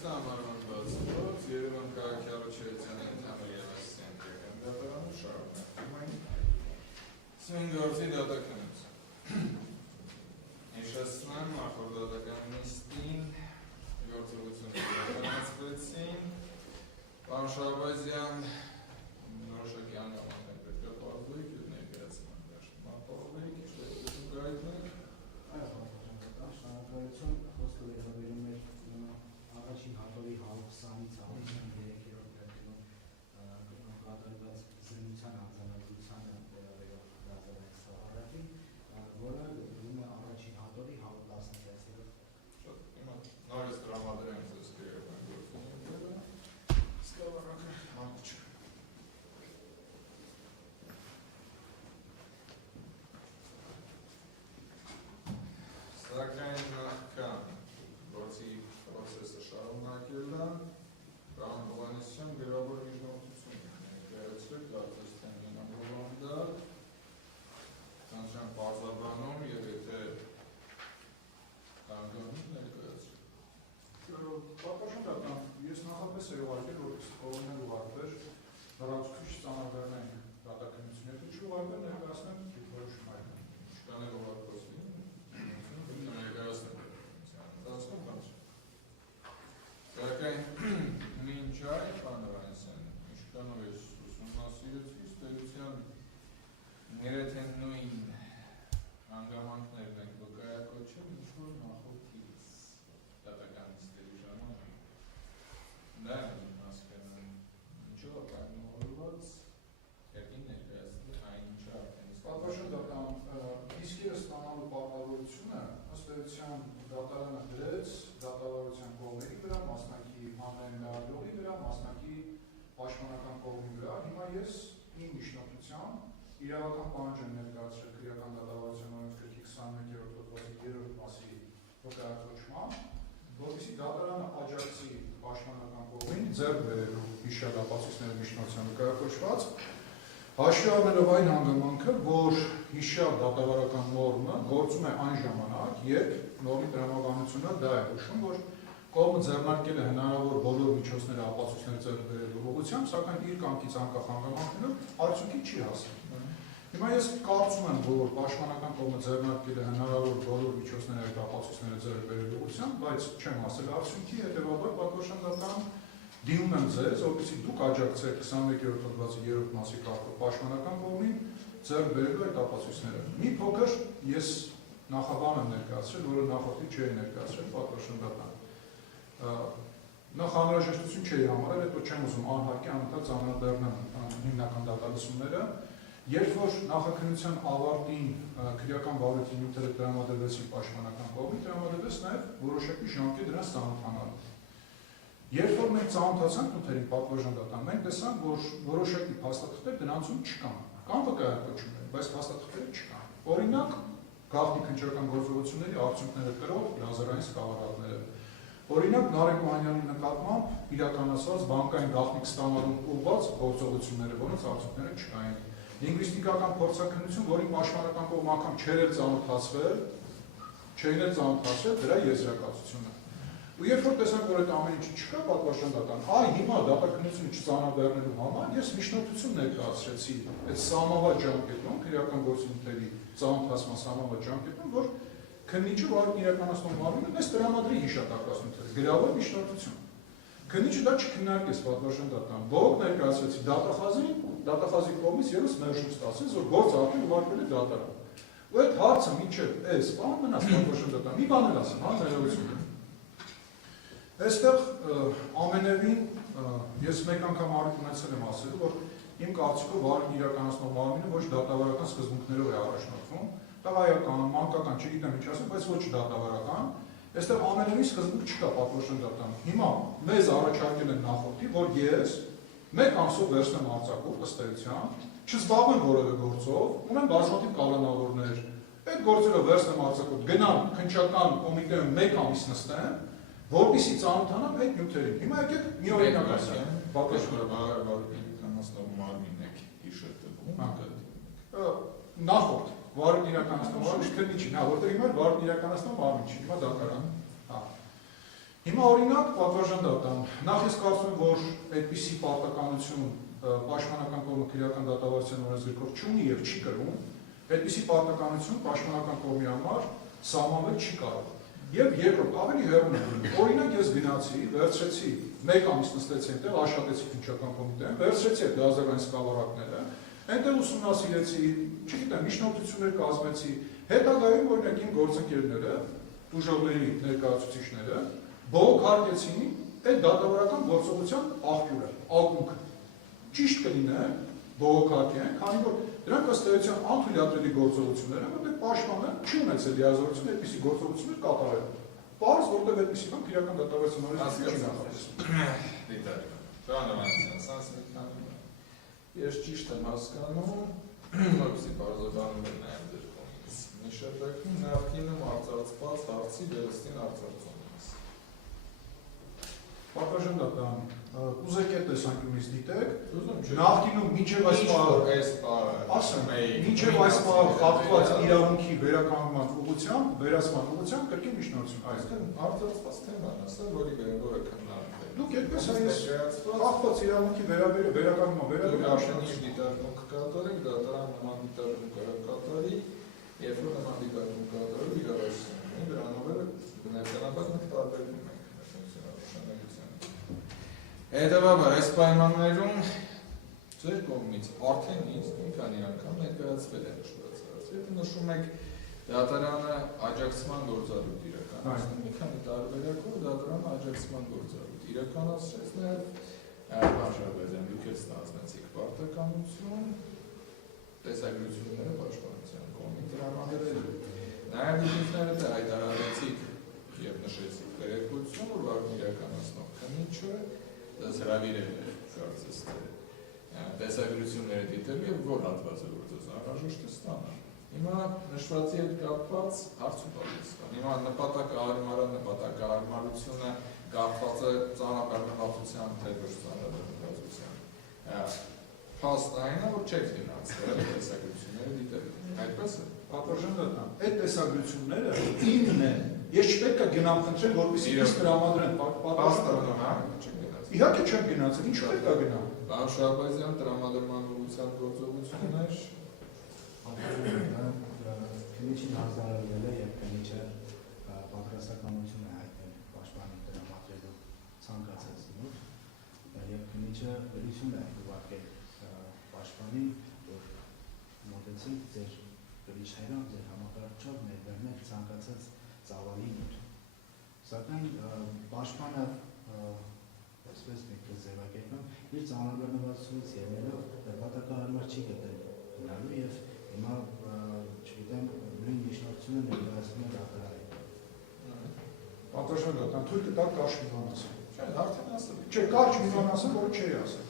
Ստամարման բացվոց, Երևան քաղաքի առաջերության ընդհանուր եղասենտրական դատարանը շարունակում այն սենգորձի դատականություն։ Հիշեցնեմ, նախորդ դատական նիստին գործողությունները իրականացվեցին, պարոն Շահբազյան որոշակի հանգամանքներ պետք է պարզվեք և ներկայացման դաշտում ապահովեք, շնորհակալություն կհայտնեք։ Շնորհակալություն, խոսքը վերաբերում էր առաջին հատորի 120-ից 123-րդ վերջում կատարված զինության հանձնարարությանը վերաբերող դատարանի սահարակին, որը գրում է առաջին հատորի 116-րդ։ Նորից տրամադրենք ձեզ քրեական գործունեները, սկավառակը համք չկա։ Սակայն նախքան գործի պրոցեսը շարունակելն, պարոն Հովհաննիսյան գրավոր միջնորդություն ներկայացրեք, կարծես թե մենամովանդակ, կանչան պարզաբանում և եթե հանգամիտ ներկայացրեք։ Պատաշան դատան, ես նախապես է ուղարկել, որ կողմներ ուղարկվեր, լրացուցիչ ծանրաբեռնենք դատականություն, եթե չուղարկվեր ներկայացնենք դիտվորոշում այդն։ Շկաներ ուղարկվոսին, ներկայացնենք դատականություն, Սակայն մինչ այդ պանորանսեն, ինչքանով ես ուսումնասիրեցի, ստերության ներեթե նույն հանգամանքներն եք վկայակոչել, ինչ-որ նախորդից դատականիստերի ժամանակ։ Դա եմ հասկանում, ինչով ակայնորված, կերտին ներկայացնել այն ինչը արդեն Պատաշան դատան, իսկերը ստանալու պարտավորությունը ըստերության դատարանը դրեց դատավարության կողմերի վրա, մասնակի համենայնողի վրա, մասնակի պաշտպանական կողմի վրա։ Հիմա ես իմ միջնորդությամբ իրավական պահանջ եմ ներկայացրել քրեական դատավարության օրենսգրքի 21-րդ հոդվածի 3-րդ մասի վկայակոչման, որպեսզի դատարանը աջակցի պաշտպանական կողմին ձեռք բերելու հիշյալ ապացույցների միջնորդության վկայակոչված, հաշվի առնելով այն հանգամանքը, որ հիշյալ դատավարական նորմը գործում է այն ժամանակ, երբ նորմի տրամաբանությունը դա է հուշում, որ կողմը ձեռնարկել է հնարավոր բոլոր միջոցները ապացույցներ ձեռք բերելու ուղղությամբ, սակայն իր կամքից անկախ հանգամանքներով արդյունքի չի հասել։ Հիմա ես կարծում եմ, որ պաշտպանական կողմը ձեռնարկել է հնարավոր բոլոր միջոցները այդ ապացույցները ձեռք բերելու ուղղությամբ, բայց չեմ հասել արդյունքի, հետևաբար պատվոշան դատարան դիմում եմ ձեզ, որպեսզի դուք աջակցեք 21-րդ հոդվածի 3-րդ մասի կարգով պաշտպանական կողմին ձեռք բերելու այդ ապացույցները։ Մի փոքր ես նախաբան եմ ներկայացրել, որը նախորդին չէի ներկայացրել պատվոշան դատարան։ Նախ անհրաժեշտություն չէի համարել, հետո չեմ ուզում անհարկի անընդհատ ծանրաբեռնեմ հիմնական դատալսումները։ Երբ որ նախաքննության ավարտին քրեական վարույթի նյութերը տրամադրվեցին պաշտպանական կողմին, տրամադրվեց նաև որոշակի ժամկետ դրանց ծանոթանալու։ Երբ որ մենք ծանոթացանք նյութերին պատվոշան դատարան, մենք տեսանք, որ որոշակի փաստաթղթեր դրանցում չկան, կան վկայակոչումներ, բայց փաստաթղթերը չկան։ Օրինակ, գաղտնի քննչական գործողությունների արդյունքները կրող լազերային սկավառակները։ Օրինակ, Նարեկ Մանյանի նկատմամբ իրականացված բանկային գաղտնիք ստանալու ուղղված գործողությունները, որոնց արդյունքները չկային։ Լինգվիստիկական փորձաքննություն, որի պաշտպանական կողմը անգամ չէր ծանոթացվել, դրա եզրակացությունը։ Ու երբ որ տեսանք, որ այդ ամեն ինչը չկա պատվաշան դատարան, հիմա դատաքննությունը չծանրաբեռնելու համար ես միջնորդություն ներկայացրեցի այդ սահմանված ժամկետում, քրեական գործընթացների ծանոթացման սահմանված ժամկետում, որ քննիչը վարույթն իրականացնող մարմինը մեզ տրամադրի հիշատակված նյութերը, գրավոր միջնորդություն։ Քննիչը դա չքննարկեց պատվաշան դատարան, բողոք ներկայացրեցի դատախազի կողմից ևս մերժում ստացվեց, որ գործը արդեն ուղարկվել է դատարան։ Ու այդ հարցը մինչև այս բան մնաց պատվաշան դատարան, մի բան էլ ասեմ, ներողություն։ Այստեղ ամենևին ես մեկ անգամ առիթ ունեցել եմ ասելու, որ իմ կարծիքով վարույթն իրականացնող մարմինը ոչ դատավարական սկզբունքներով է առաջնորդվում, տղայական, մանկական, չգիտեմ ինչ ասեմ, բայց ոչ դատավարական, այստեղ ամենևին սկզբունք չկա պատվոշան դատարանում։ Հիմա մեզ առաջարկել են նախորդի, որ ես մեկ ամսով վերցնեմ արձակուրդ ըստ էության, չզբաղվեմ որևէ գործով, ունեմ բազմաթիվ կալանավորներ, այդ գործերով վերցնեմ արձակուրդ, գնամ քննչական կոմիտեում մեկ ամիս նստեմ, որպեսզի ծանոթանամ այդ նյութերին։ Հիմա եկեք մի օրինակ ասեմ։ Վարույթն իրականացնող մարմինն եք հիշել տվում։ Նախորդ վարույթն իրականացնող մարմինը քննիչին, որտեղ հիմա վարույթն իրականացնող մարմին չի, հիմա դատարան։ Հիմա օրինակ պատվարժան դատան, նախ ես կարծում եմ, որ այդպիսի պարտականություն պաշտպանական կողմը քրեական դատավարության օրենսգրքով չունի եւ չի կրում, այդպիսի պարտականություն պաշտպանական կողմի համար սահմանվել չի կարող։ Եվ երկրորդ, ավելի հեռուն է լինում։ Օրինակ ես գնացի, վերցրեցի, 1 ամիս նստեցի այնտեղ, աշխատեցի քննչական կոմիտեում, վերցրեցի այդ գազերային սկավառակները, այնտեղ ուսումնասիրեցի, չգիտեմ, միջնորդություններ կազմեցի, հետագայում օրինակ իմ գործընկերները, ուժողների ներկայացուցիչները բողոքարկեցին այդ դատավարական գործողության աղբյուրը, ակունքը։ Ճիշտ կլինի բողոքարկեն, քանի որ դրանք ըստ էության անթույլատրելի գործողություններ են, որտեղ պաշտպանը չի ունեցել լիազորություն այդպիսի գործողություններ կատարել։ Պարզ, որտեղ այդպիսի բան քրեական դատավարության օրենսգրքով չի նախատեսվում։ Ես ճիշտ եմ հասկանում, որպեսզի բարձրանում է նաև ձեր կողմից։ Նշանակում նախկինում արծարծված հարցի վերստին արծարծումից։ Պատվարժան դատան, ուզեք այդ տեսանկյունից դիտեք, նախկինում մինչև այս պահը խախտված իրավունքի վերականգնման ուղղությամբ, վերացման ուղղությամբ կրկին միջնորդություն այստեղ արծարծված թեման ասել, որի վերաբերյալ քննարկվել։ Դուք այդպես այս խախտված իրավունքի վերականգնման Դաշնի դիտարկում կկատարեք, դատարան նման դիտարկում կկատարի, երբ որ նման դիտարկում կկատարել իրավասությունի, դրանով էլ բնականաբար մենք տարբերվում ենք ֆունկցիոնալության։ Հետևաբար, այս պայմաններում ձեր կողմից արդեն ինձ մի քանի անգամ ներկայացվել է նշված հարց։ Եթե նշում եք դատարանը աջակցման գործառույթ իրականացնում, մի քանի տարբերակով դատարանը աջակցման գործառույթ իրականացրեց նաև Արշավեդյան, դուք ես ստացնեցիք պարտականություն, տեսագրությունները պաշտպանության կողմից տրամադրել։ Նաև դիտությունները հայտարարեցիք եւ նշեցիք տեղեկություն, որ վարույթ իրականացնող քննիչը դες հրավիրել է կարծես թե տեսագրությունները դիտել եւ որ հատվածը որ դες անհրաժեշտ է ստանալ։ Հիմա նշվածի հետ կապված հարց ու պատասխան։ Հիմա նպատակահարմարությունը կապված է ծանրաբեռնվածության թե ոչ ծանրաբեռնվածության։ Փաստն այն է, որ չեք գնացել տեսագրությունները դիտել։ Այդպես է։ Պատվարժան դատան, այդ տեսագրությունները ինքն են։ Ես չպետք է գնամ խնդրեմ, որպեսզի ինձ տրամադրեն Իհարկե չեմ գնացել, ինչու պետք է գնամ։ Պարոն Շահբազյան, տրամադրման ուղղությամբ գործողություններ քննիչին հազարվել է եւ քննիչը պատրաստականություն է հայտնել պաշտպանի տրամադրելու ցանկացած նոր եւ քննիչը լրություն է ուղարկել պաշտպանին, որ մոտեցին ձեր գրիչներով, ձեր համակարգչով ներբերնել ցանկացած ծավալի նոր։ Սակայն պաշտպանը այսպես մենք ձևակերպում իր ծանրաբեռնվածությունից ելնելով նպատակահարմար չի գտել գնալու եւ հիմա չգիտեմ նույն միջնորդությունը ներկայացնում է դատարանին։ Պատվարժան դատան, թույլ կտակ կարճ մի բան ասեմ։ Չէ, արդեն ասել։ Չէ, կարճ մի բան ասեմ, որը չի ասել։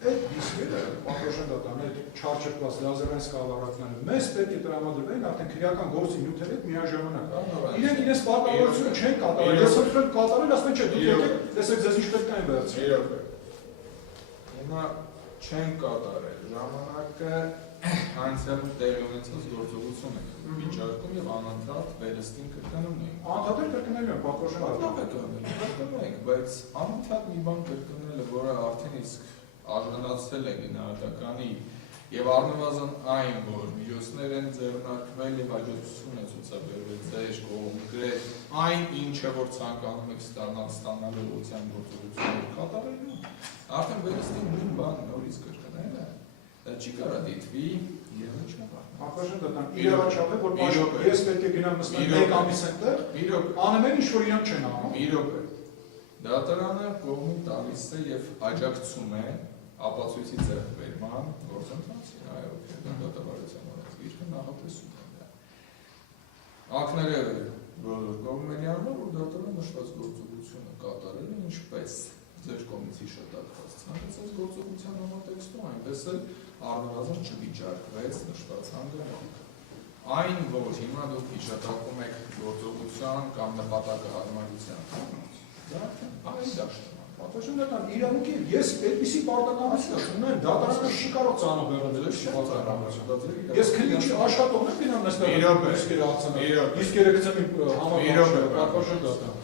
Այդ դիսկերը, պատվարժան դատան, այդ չարչրված լազերային սկավառակները մեզ պետք է տրամադրվեն արդեն քրեական գործի նյութերի հետ միաժամանակ։ Իրենք իրենց պարտավորությունը չեն կատարել, ես խնդրեմ կատարել, ասեն չէ, դուք եկեք, տեսեք ձեզ ինչ պետք է այն վերցրել։ Հիմա չեն կատարել ժամանակը անցյալում տեղի ունեցած գործողություն է վիճարկում եւ անընդհատ վերստին կրկնում են։ Անընդհատ կրկնելու են, պատվարժան դատան։ Կրկնում եք, բայց անընդհատ մի բան կրկնելը, որը արդեն իսկ արժանացել է գնահատականի եւ առնվազն այն, որ միջոցներ են ձեռնարկվել եւ աջակցություն է ցուցաբերվել ձեր կոնկրետ այն ինչը որ ցանկանում եք ստանալու ուղղության գործողություններ կատարելու, արդեն վերստին նույն բանը նորից կրկնել է, դա չի կարա դիտվի եւ ինչ բան։ Պատվարժան դատան, իրավաչափ է, որ ես պետք է գնամ նստեմ 1 ամիս այնտեղ, անեմ են ինչ որ իրանք չեն անում։ Մի րոպե։ Դատարանը կողմին տալիս է եւ աջակցում է ապացույցի ձեռքբերման գործընթացին, այո, դատավարության օրենսգիրքը նախատեսում է դա։ Ակները բոլոր կողմերի համար, որ դատարանը նշված գործողությունը կատարել է ինչպես ձեր կողմից հիշատակված ցանկացած գործողության համատեքստում, այնպես էլ առնվազն չվիճարկվեց նշված հանգամանքը։ Այն, որ հիմա դուք հիշատակում եք գործողության կամ նպատակահարմարության, դա այն դաշտը։ Պատվարժան դատան, իրավունքի ես այդպիսի պարտականություն ունեմ, դատարանը չի կարող ծանրաբեռնել պարտականություն։ Ես քննիչի աշխատողն եմ գնամ նստել դիսկերը արձանագրել, դիսկերը գցեմ համակարգչը, պատվարժան դատան։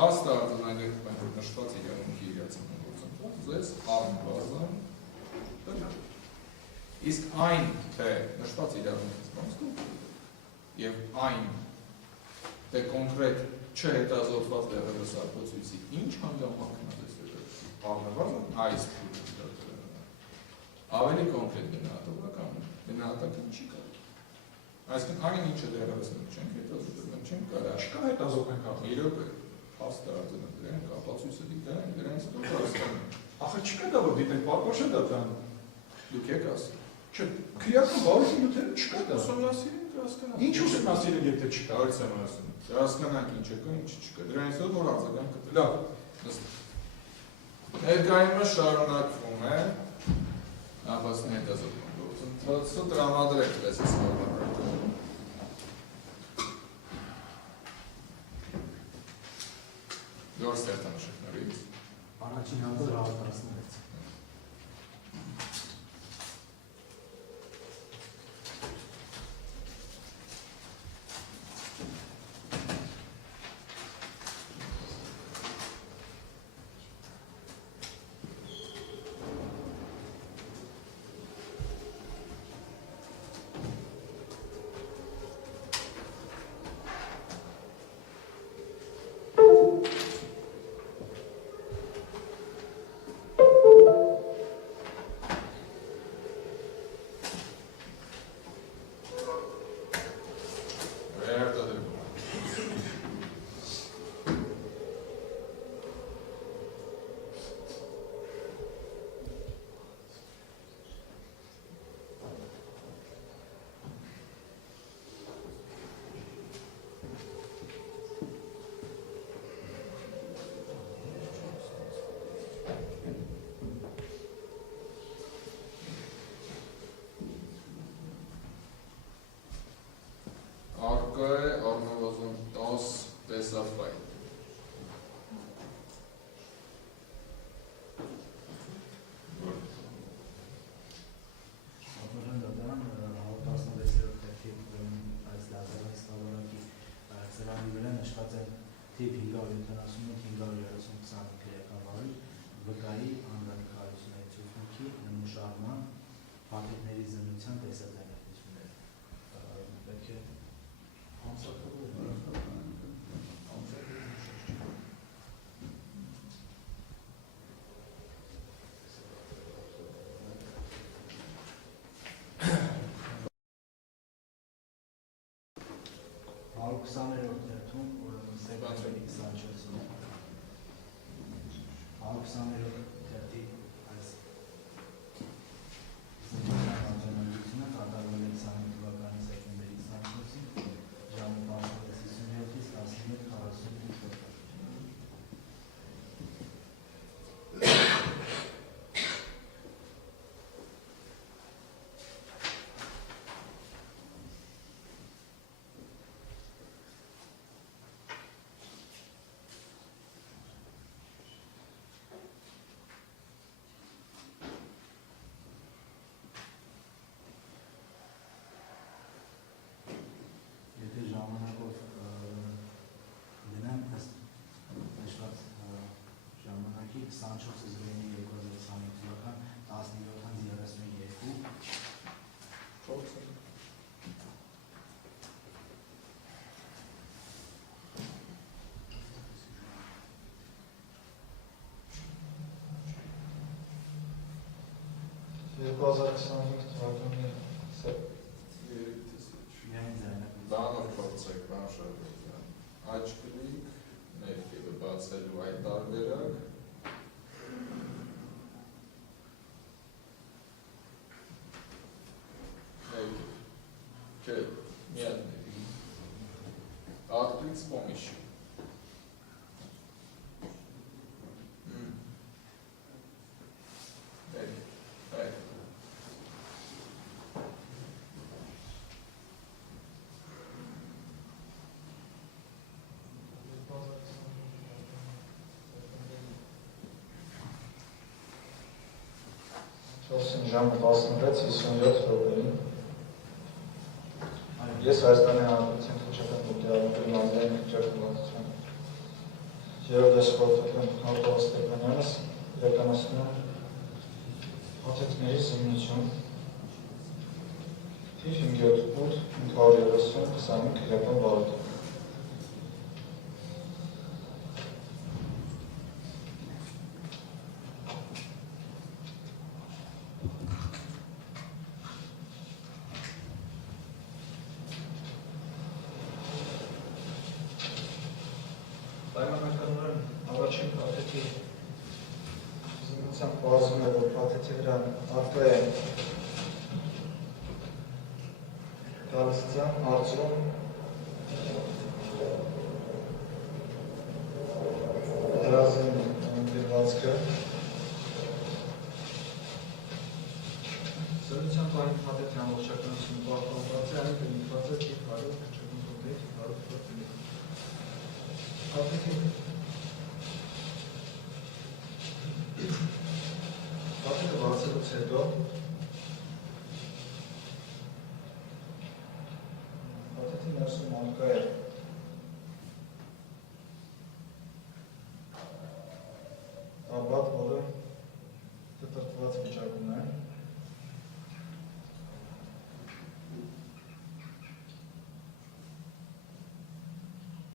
Հաստ արձանագրել նշված իրավունքի իրացման գործընթաց, ձեզ անբազան տնակ։ Իսկ այն, թե նշված իրավունքից բանստուկ և այն, թե կոնկրետ չհետազոտված դեղերս արկոցույցի ինչ հանգամանքն է դեսվետել առնվազն այս ավելի կոնկրետ գնահատական չի կար։ Այսինքն այն ինչը դեռևս չենք հետազոտել, չենք կարա։ Չկա հետազոտենք արդեն։ Իրոք է, հաստ արձանը դրանք ապացույցը դիտեն, դրանից հետո հասկանում։ Ախր չկա դա որ դիտենք, պարպաշ է դա տան։ Դուք եք ասում։ Չէ, քրեական բարոյի նյութերը չկա դա։ Ուսումնասիրենք հասկանանք։ Ինչ ուսումնասիրենք եթե չկա։ Հարց եմ ասում։ Հասկանանք ինչ կա, ինչ չկա։ Դրանից հետո որ արձագանք կտա։ Լավ։ Ներկայումս շարունակվում է ապացույցի հետազոտման գործընթացը տրամադրեք լեզվի սահմանադրական։ Գործ ստեղծանշիկներից։ Առաջին հատը հավատացնեց։ Արկա է առնվազն 10 տեսաֆայլ։ Շատորեն դատարան հավատացնվեցերով թերթիվ այս լազարայս տավարակի ծրանի վրա նշված է թիվ 578-530-20 քրեական վարույթ վկայի անդրանիկ հարությունների ցուցմունքի նմուշարման փաթեթների զննության տեսաձայնագրություններ։ Պետք է Հարկ 20-երորդ թերթում, ուրեմն սեպտեմբերի 24-ին, հարկ 20-երորդ թերթի այս զննության կատարվել է 25 թվականի սեպտեմբերի 24-ին, ժամը 16:57-ից 11:48 Եթե ժամանակով դնեմ ըստ նշված ժամանակի 24 զգրենի 2025 թվական 17:32 2025 թվականի միայն ձայնագրություն։ Բանով փորձեք, բան շարժության։ Աչ կլիկ, ներքևը բացելու այդ տարբերակ։ Չէ, միայն Открыть с помощью. ժամը 16:57 րոպեին Ես Հայաստանի Հանրապետության Խորհրդային Դեպուտատների Մազային Քրճակոծության Երրորդ դասախոսական Հարտո Ստեփանյանս իրականացնում է փաթեթների զննություն թիվ 578 530 25 իրական բարոյթ։ Պայմանականորեն առաջին փաթեթի զննությամբ բազում է, որ փաթեթի վրա արկա է գալստյան, արձում, դրազին դրվածքը, զննության պահին փաթեթի ամբողջականություն պահպանված է, այն կնիկված է թիվ 100 քչակում հոդեի թիվ 100 Փաթեթը բացելուց հետո փաթեթի ներսում արկա է տաբատ, որը